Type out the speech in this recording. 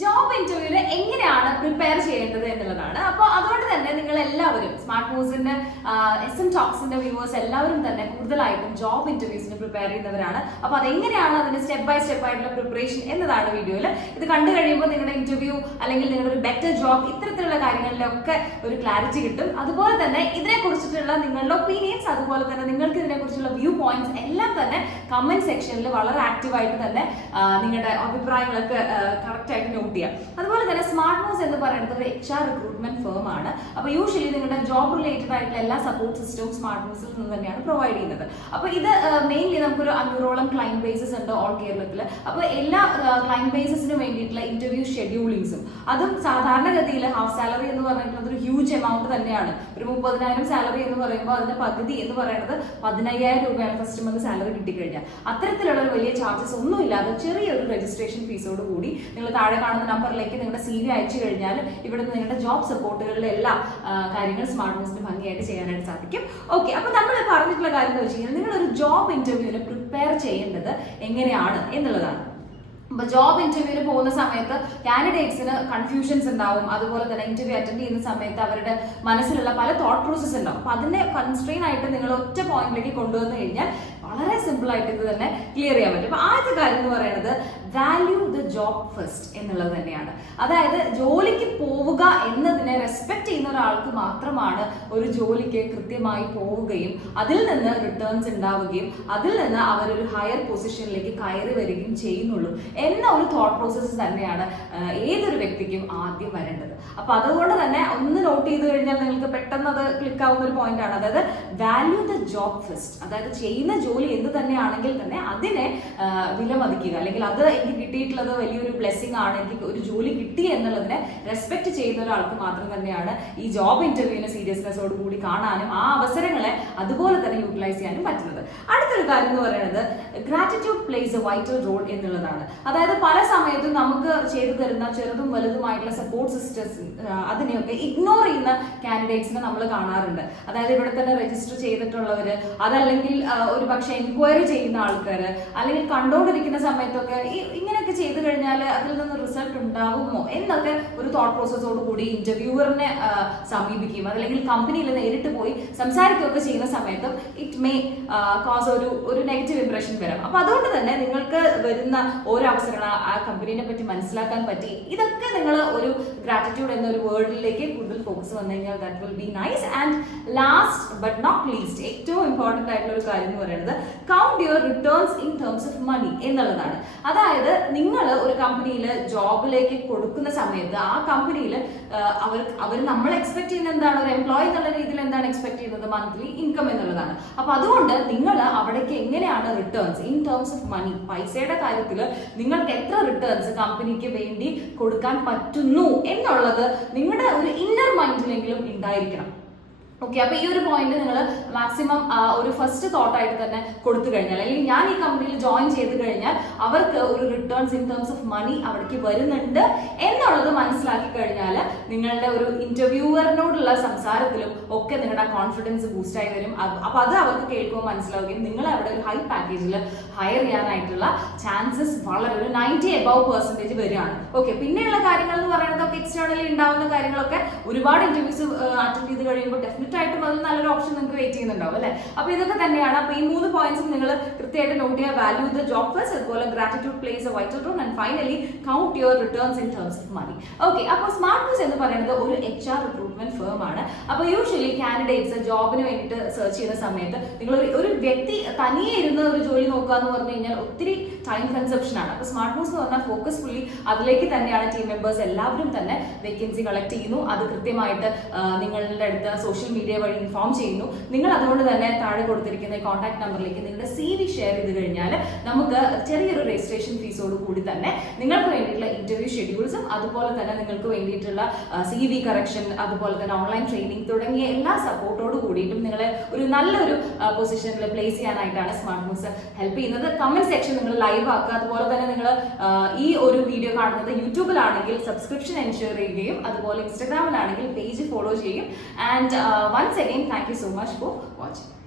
Job ഇന്റർവ്യൂവിന് എങ്ങനെയാണ് prepare ചെയ്യേണ്ടത് എന്നുള്ളതാണ്. അപ്പോൾ അതുകൊണ്ട് തന്നെ നിങ്ങൾ എല്ലാവരും സ്മാർട്ട് മൂവ്സിന്റെ SM ടോക്സിന്റെ വ്യൂവേഴ്സ് എല്ലാവരും തന്നെ കൂടുതലായിട്ടും ജോബ് ഇന്റർവ്യൂസിന് പ്രിപ്പയർ ചെയ്യുന്നവരാണ്. അപ്പോൾ അതെങ്ങനെയാണ് അതിന്റെ സ്റ്റെപ്പ് ബൈ സ്റ്റെപ്പ് ആയിട്ടുള്ള പ്രിപ്പറേഷൻ എന്നതാണ് വീഡിയോയിൽ. ഇത് കണ്ടു കഴിയുമ്പോൾ നിങ്ങളുടെ ഇന്റർവ്യൂ അല്ലെങ്കിൽ നിങ്ങളുടെ ഒരു ബെറ്റർ ജോബ് ഇത്തരത്തിലുള്ള കാര്യങ്ങളിലൊക്കെ ഒരു ക്ലാരിറ്റി കിട്ടും. അതുപോലെ തന്നെ ഇതിനെ കുറിച്ചിട്ടുള്ള നിങ്ങളുടെ ഒപ്പീനിയൻസ്, അതുപോലെ തന്നെ നിങ്ങൾക്ക് ഇതിനെ കുറിച്ചുള്ള വ്യൂ പോയിന്റ്സ് എല്ലാം തന്നെ കമന്റ് സെക്ഷനിൽ വളരെ ആക്റ്റീവായിട്ട് തന്നെ നിങ്ങളുടെ അഭിപ്രായങ്ങളൊക്കെ കറക്റ്റ് ആയിട്ട് നോട്ട് ചെയ്യാം. അതുപോലെ തന്നെ സ്മാർട്ട് മൂവ്സ് എന്ന് പറയുന്നത് ഒരു HR റിക്രൂട്ട്മെന്റ് ഫേം ആണ്. അപ്പോൾ യൂഷ്വലി നിങ്ങളുടെ ജോബ് റിലേറ്റഡ് ആയിട്ടുള്ള എല്ലാ സപ്പോർട്ട് സിസ്റ്റവും സ്മാർട്ട് മൂവ്സിൽ നിന്ന് തന്നെയാണ് പ്രൊവൈഡ് ചെയ്യുന്നത്. അപ്പോൾ ഇത് മെയിൻലി നമുക്കൊരു 500ഓളം ക്ലൈന്റ് ബേസസ് ഉണ്ട് ഓൾ കേരളത്തിൽ. അപ്പോൾ എല്ലാ ക്ലൈന്റ് ബേസസിന് വേണ്ടിയിട്ടുള്ള ഇന്റർവ്യൂ ഷെഡ്യൂളിങ്സും അതും സാധാരണഗതിയിൽ ഹാഫ് സാലറി എന്ന് പറയുന്നത് ഒരു ഹ്യൂജ് എമൗണ്ട് തന്നെയാണ്. ഒരു 30,000 സാലറി എന്ന് പറയുമ്പോൾ അതിന്റെ പകുതി എന്ന് പറയുന്നത് 15,000 രൂപയാണ് ഫസ്റ്റ് മന്ത് സാലറി കിട്ടിക്കഴിഞ്ഞാൽ. അത്തരത്തിലുള്ള ഒരു വലിയ ചാർജസ് ഒന്നുമില്ലാതെ ചെറിയൊരു രജിസ്ട്രേഷൻ ഫീസോട് കൂടി നിങ്ങൾ താഴെ കാണുന്ന നമ്പറിലേക്ക് നിങ്ങളുടെ CV അയച്ചു കഴിഞ്ഞാൽ ഇവിടുന്ന് നിങ്ങളുടെ ജോബ് സപ്പോർട്ടുകളിലെ എല്ലാ കാര്യങ്ങളും സ്മാർട്ട് മൂവ്സിന് ഭംഗിയായിട്ട് ചെയ്യാനായിട്ട് സാധിക്കും. ഓക്കെ, അപ്പൊ നമ്മൾ പറഞ്ഞിട്ടുള്ള കാര്യം എന്ന് വെച്ച് കഴിഞ്ഞാൽ നിങ്ങളൊരു ജോബ് ഇന്റർവ്യൂവിന് പ്രിപ്പയർ ചെയ്യേണ്ടത് എങ്ങനെയാണ് എന്നുള്ളതാണ്. അപ്പൊ ജോബ് ഇന്റർവ്യൂവിന് പോകുന്ന സമയത്ത് കാൻഡിഡേറ്റ്സിന് കൺഫ്യൂഷൻസ് ഉണ്ടാവും. അതുപോലെ തന്നെ ഇന്റർവ്യൂ അറ്റൻഡ് ചെയ്യുന്ന സമയത്ത് അവരുടെ മനസ്സിലുള്ള പല തോട്ട് പ്രോസസ് ഉണ്ടാവും. അപ്പൊ അതിനെ കൺസ്ട്രെയിൻ ആയിട്ട് നിങ്ങൾ ഒറ്റ പോയിന്റിലേക്ക് കൊണ്ടുവന്നു കഴിഞ്ഞാൽ വളരെ സിമ്പിൾ ആയിട്ട് ഇത് തന്നെ ക്ലിയർ ചെയ്യാൻ പറ്റും. അപ്പൊ ആദ്യത്തെ കാര്യം എന്ന് പറയുന്നത് വാല്യൂ ദ ജോബ് ഫസ്റ്റ് എന്നുള്ളത് തന്നെയാണ്. അതായത് ജോലിക്ക് പോവുക എന്നതിനെ റെസ്പെക്ട് ചെയ്യുന്ന ഒരാൾക്ക് മാത്രമാണ് ഒരു ജോലിക്ക് കൃത്യമായി പോവുകയും അതിൽ നിന്ന് റിട്ടേൺസ് ഉണ്ടാവുകയും അതിൽ നിന്ന് അവരൊരു ഹയർ പൊസിഷനിലേക്ക് കയറി വരികയും ചെയ്യുന്നുള്ളൂ എന്ന ഒരു തോട്ട് പ്രോസസ്സ് തന്നെയാണ് ഏതൊരു വ്യക്തിക്കും ആദ്യം വരേണ്ടത്. അപ്പൊ അതുകൊണ്ട് തന്നെ ഒന്ന് നോട്ട് ചെയ്ത് കഴിഞ്ഞാൽ നിങ്ങൾക്ക് പെട്ടെന്ന് അത് ക്ലിക്ക് ആവുന്ന ഒരു പോയിന്റ് ആണ്. അതായത് വാല്യൂ ദ ജോബ് ഫസ്റ്റ്. അതായത് ചെയ്യുന്ന ജോലി എന്ത് തന്നെയാണെങ്കിൽ തന്നെ അതിനെ വിലമതിക്കുക, അല്ലെങ്കിൽ അത് എനിക്ക് കിട്ടിയിട്ടുള്ളത് വലിയൊരു ബ്ലെസ്സിങ് ആണ്, എനിക്ക് ഒരു ജോലി കിട്ടി എന്നുള്ളതിനെ റെസ്പെക്ട് ചെയ്യുന്ന ഒരാൾക്ക് മാത്രം തന്നെയാണ് ഈ ജോബ് ഇന്റർവ്യൂവിനെ സീരിയസ്നെസ്സോട് കൂടി കാണാനും ആ അവസരങ്ങളെ അതുപോലെ തന്നെ യൂട്ടിലൈസ് ചെയ്യാനും പറ്റുന്നത്. അടുത്തൊരു കാര്യം എന്ന് പറയുന്നത് gratitude plays a vital role എന്നുള്ളതാണ്. അതായത് പല സമയത്തും നമുക്ക് ചെയ്തു തരുന്ന ചെറുതും വലുതുമായിട്ടുള്ള സപ്പോർട്ട് സിസ്റ്റംസ് അതിനെയൊക്കെ ഇഗ്നോർ ചെയ്യുന്ന കാൻഡിഡേറ്റ്സിനെ നമ്മൾ കാണാറുണ്ട്. അതായത് ഇവിടെ തന്നെ രജിസ്റ്റർ ചെയ്തിട്ടുള്ളവര്, അതല്ലെങ്കിൽ ഒരു പക്ഷെ എൻക്വയറി ചെയ്യുന്ന ആൾക്കാർ, അല്ലെങ്കിൽ കണ്ടുകൊണ്ടിരിക്കുന്ന സമയത്തൊക്കെ ഇങ്ങനെയൊക്കെ ചെയ്തു കഴിഞ്ഞാൽ അതിൽ നിന്ന് റിസൾട്ട് ഉണ്ടാവുമോ എന്നൊക്കെ ഒരു തോട്ട് പ്രോസസ്സോട് കൂടി ഇന്റർവ്യൂവറിനെ സമീപിക്കും, അതല്ലെങ്കിൽ കമ്പനിയിൽ നേരിട്ട് പോയി സംസാരിക്കുകയൊക്കെ ചെയ്യുന്ന സമയത്തും ഇറ്റ് മേ കോസ് ഒരു നെഗറ്റീവ് ഇംപ്രഷൻ വരാം. അപ്പൊ അതുകൊണ്ട് തന്നെ നിങ്ങൾക്ക് വരുന്ന ഓരോ അവസരങ്ങൾ ആ കമ്പനീനെ പറ്റി മനസ്സിലാക്കാൻ പറ്റി, ഇതൊക്കെ നിങ്ങൾ ഒരു ഗ്രാറ്റിറ്റ്യൂഡ് എന്ന ഒരു വേർഡിലേക്ക് കൂടുതൽ ഫോക്കസ് വന്നു കഴിഞ്ഞാൽ that will be nice. And last but not least ഏറ്റവും ഇമ്പോർട്ടന്റ് ആയിട്ടുള്ള ഒരു കാര്യം എന്ന് പറയുന്നത് count your returns in terms of money എന്നുള്ളതാണ്. അതായത് നിങ്ങൾ ഒരു കമ്പനിയിൽ ജോബിലേക്ക് കൊടുക്കുന്ന സമയത്ത് ആ കമ്പനിയിൽ അവർ നമ്മൾ എക്സ്പെക്ട് ചെയ്യുന്ന എന്താണ്, ഒരു എംപ്ലോയി എന്നുള്ള രീതിയിൽ എന്താണ് എക്സ്പെക്ട് ചെയ്യുന്നത്, മന്ത്ലി ഇൻകം എന്നുള്ളതാണ്. അപ്പൊ അതുകൊണ്ട് നിങ്ങൾ അവിടേക്ക് എങ്ങനെയാണ് returns in terms of money, പൈസയുടെ കാര്യത്തിൽ നിങ്ങൾക്ക് എത്ര റിട്ടേൺസ് കമ്പനിക്ക് വേണ്ടി കൊടുക്കാൻ പറ്റുന്നു എന്നുള്ളത് നിങ്ങളുടെ ഒരു ഇന്നർ മൈൻഡിലെങ്കിലും ഉണ്ടായിരിക്കണം. ഓക്കെ, അപ്പൊ ഈ ഒരു പോയിന്റ് നിങ്ങൾ മാക്സിമം ഒരു ഫസ്റ്റ് തോട്ട് ആയിട്ട് തന്നെ കൊടുത്തു കഴിഞ്ഞാൽ, അല്ലെങ്കിൽ ഞാൻ ഈ കമ്പനിയിൽ ജോയിൻ ചെയ്ത് കഴിഞ്ഞാൽ അവർക്ക് ഒരു returns in terms of money അവിടേക്ക് വരുന്നുണ്ട് എന്നുള്ളത് മനസ്സിലാക്കി കഴിഞ്ഞാൽ നിങ്ങളുടെ ഒരു ഇന്റർവ്യൂവറിനോടുള്ള സംസാരത്തിലും ഒക്കെ നിങ്ങളുടെ കോൺഫിഡൻസ് ബൂസ്റ്റ് ആയി വരും. അപ്പൊ അത് അവർക്ക് കേൾക്കുമ്പോൾ മനസ്സിലാവുകയും നിങ്ങൾ അവിടെ ഒരു ഹൈ പാക്കേജിൽ ഹയർ ചെയ്യാനായിട്ടുള്ള ചാൻസസ് വളരെ ഒരു 90% വരികയാണ്. ഓക്കെ, പിന്നെയുള്ള കാര്യങ്ങൾ എന്ന് പറയുന്നത് എക്സ്റ്റേണലി ഉണ്ടാവുന്ന കാര്യങ്ങളൊക്കെ ഒരുപാട് ഇന്റർവ്യൂസ് അറ്റൻഡ് ചെയ്ത് കഴിയുമ്പോൾ ആയിട്ടും അത് നല്ലൊരു ഓപ്ഷൻ നിങ്ങൾക്ക് വെയിറ്റ് ചെയ്യുന്നുണ്ടാവും അല്ലെ. അപ്പൊ ഇതൊക്കെ തന്നെയാണ്. അപ്പൊ ഈ 3 പോയിന്റ്സും നിങ്ങൾ കൃത്യമായിട്ട് നോട്ട് ചെയ്യുക. വാല്യൂ ദ ജോബ് ഫസ്റ്റ്, അതുപോലെ gratitude plays a vital role, and finally count your returns in terms of money. Okay, അപ്പൊ സ്മാർട്ട് മൂവ്സ് എന്ന് പറയുന്നത് ഒരു HR റിക്രൂട്ട്മെന്റ് ഫേം ആണ്. അപ്പൊ യൂഷ്വലി കാൻഡിഡേറ്റ്സ് ജോബിന് വേണ്ടിയിട്ട് സെർച്ച് ചെയ്യുന്ന സമയത്ത് നിങ്ങൾ ഒരു വ്യക്തി തനിയെ ഇരുന്ന് ഒരു ജോലി നോക്കുക എന്ന് പറഞ്ഞു കഴിഞ്ഞാൽ ഒത്തിരി ടൈം കൺസപ്ഷൻ ആണ്. അപ്പൊ സ്മാർട്ട് മൂവ്സ് എന്ന് പറഞ്ഞാൽ ഫോക്കസ് ഫുള്ളി അതിലേക്ക് തന്നെയാണ്. ടീം മെമ്പേഴ്സ് എല്ലാവരും തന്നെ വേക്കൻസി കളക്ട് ചെയ്യുന്നു, അത് കൃത്യമായിട്ട് നിങ്ങളുടെ അടുത്ത് സോഷ്യൽ മീഡിയ വഴി ഇൻഫോം ചെയ്യുന്നു. നിങ്ങൾ അതുകൊണ്ട് തന്നെ താഴെ കൊടുത്തിരിക്കുന്ന കോൺടാക്ട് നമ്പറിലേക്ക് നിങ്ങളുടെ CV ഷെയർ ചെയ്ത് കഴിഞ്ഞാൽ നമുക്ക് ചെറിയൊരു രജിസ്ട്രേഷൻ ഫീസോട് കൂടി തന്നെ നിങ്ങൾക്ക് വേണ്ടിയിട്ടുള്ള ഇന്റർവ്യൂ ഷെഡ്യൂൾസും അതുപോലെ തന്നെ നിങ്ങൾക്ക് വേണ്ടിയിട്ടുള്ള CV കറക്ഷൻ, അതുപോലെ തന്നെ ഓൺലൈൻ ട്രെയിനിങ് തുടങ്ങിയ എല്ലാ സപ്പോർട്ടോട് കൂടിയിട്ടും നിങ്ങളെ ഒരു നല്ലൊരു പൊസിഷനിൽ പ്ലേസ് ചെയ്യാനായിട്ടാണ് സ്മാർട്ട് മൂവ്സ് ഹെൽപ്പ് ചെയ്യുന്നത്. കമന്റ് സെക്ഷൻ നിങ്ങൾ ലൈവ് ആക്കുക. അതുപോലെ തന്നെ നിങ്ങൾ ഈ ഒരു വീഡിയോ കാണുന്നത് യൂട്യൂബിലാണെങ്കിൽ സബ്സ്ക്രിപ്ഷൻ എൻഷുർ ചെയ്യുകയും അതുപോലെ ഇൻസ്റ്റാഗ്രാമിലാണെങ്കിൽ പേജ് ഫോളോ ചെയ്യും. And once again, thank you so much for watching.